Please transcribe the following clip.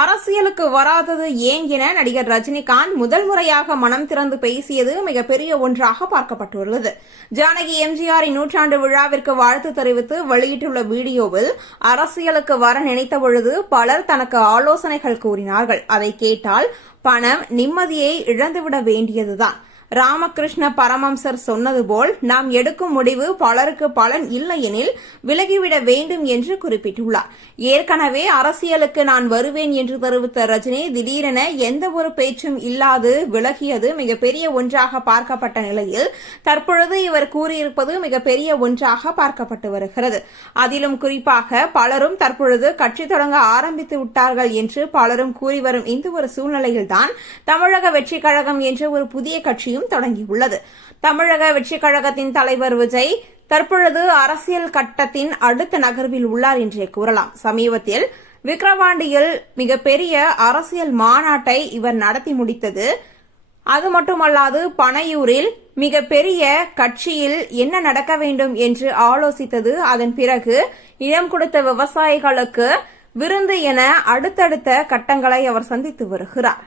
அரசியலுக்கு வராதது ஏன் என நடிகர் ரஜினிகாந்த் முதல் முறையாக மனம் திறந்து பேசியது மிகப்பெரிய ஒன்றாக பார்க்கப்பட்டுள்ளது. ஜானகி எம்ஜிஆரின் நூற்றாண்டு விழாவிற்கு வாழ்த்து தெரிவித்து வெளியிட்டுள்ள வீடியோவில் அரசியலுக்கு வர நினைத்த பொழுது பலர் தனக்கு ஆலோசனைகள் கூறினார்கள். அதை கேட்டால் பணம் நிம்மதியை இழந்துவிட வேண்டியதுதான். ராமகிருஷ்ண பரமம்சர் சொன்னது போல் நாம் எடுக்கும் முடிவு பலருக்கு பலன் இல்லையெனில் விலகிவிட வேண்டும் என்று குறிப்பிட்டுள்ளார். ஏற்கனவே அரசியலுக்கு நான் வருவேன் என்று தெரிவித்த ரஜினி திடீரென எந்த ஒரு பேச்சும் இல்லாது விலகியது மிகப்பெரிய ஒன்றாக பார்க்கப்பட்ட நிலையில் தற்பொழுது இவர் கூறியிருப்பது மிகப்பெரிய ஒன்றாக பார்க்கப்பட்டு வருகிறது. அதிலும் குறிப்பாக பலரும் தற்பொழுது கட்சி தொடங்க ஆரம்பித்து விட்டார்கள் என்று பலரும் கூறி வரும் இந்த ஒரு சூழ்நிலையில்தான் தமிழக வெற்றிக் கழகம் என்ற ஒரு புதிய கட்சியும் தொடங்கியுள்ளது. தமிழக வெற்றிக் கழகத்தின் தலைவர் விஜய் தற்பொழுது அரசியல் கட்டத்தின் அடுத்த நகர்வில் உள்ளார் என்றே கூறலாம். சமீபத்தில் விக்கிரவாண்டியில் மிகப்பெரிய அரசியல் மாநாட்டை இவர் நடத்தி முடித்தது. அது மட்டுமல்லாது பனையூரில் மிகப்பெரிய கட்சியில் என்ன நடக்க வேண்டும் என்று ஆலோசித்தது. அதன் பிறகு இடம் கொடுத்த விவசாயிகளுக்கு விருந்து என அடுத்தடுத்த கட்டங்களை அவர் சந்தித்து வருகிறார்.